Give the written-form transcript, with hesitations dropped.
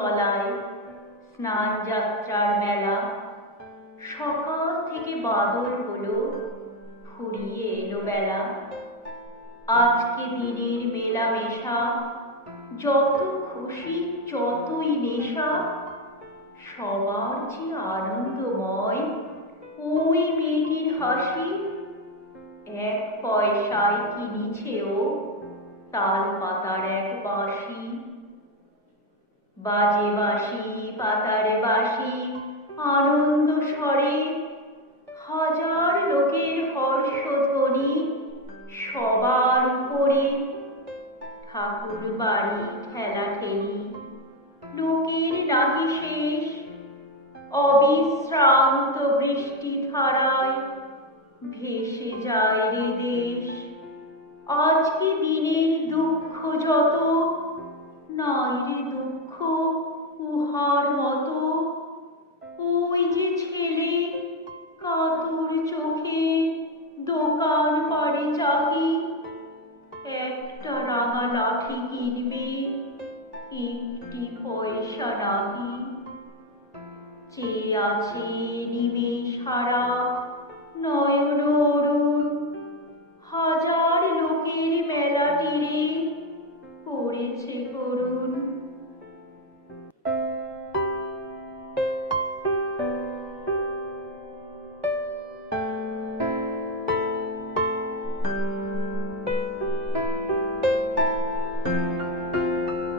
তলায় স্নান যাত্রার মেলা। সকাল থেকে বাদল হলো, ফুরিয়ে এলো বেলা। আজকে দিনের মেলামেশা, যত খুশি যতই নেশা, সবার যে আনন্দময় ওই মেয়েটির হাসি। 1 পয়সায় কিনেছে ও তাল পাতার এক বাঁশি। বাজে বাঁশি পাতার বাঁশি আনন্দ স্বরে, হাজার লোকের হর্ষধ্বনি সবার উপরে। ঠাকুর বাড়ি ঠেলাঠেলি, লোকের নাহি শেষ, অবিশ্রান্ত বৃষ্টি ধারায় ভেসে যায় রে দেশ। আজকে দিনের দুঃখ যত, নাই রে দুঃখ উহার মতো। ওই যে ছেলে কাতর চোখে দোকান পাড়ে চাহি, একটা রাঙা লাঠি কিনবে, 1টি পয়সা নাহি। চেয়ে আছে